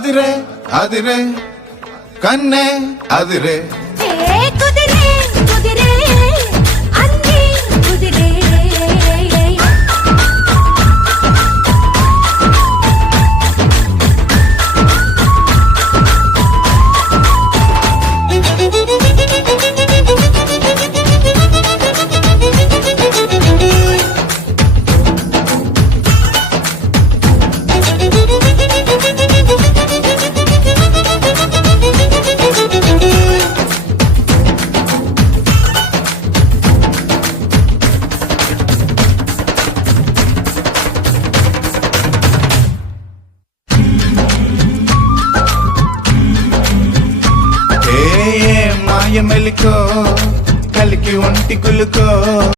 అదిరే అదిరే కన్నే అదిరే కుదిరే కుదిరే అన్నీ కుదిరే మాయ మెలికో కలికి ఒంటి కులుకో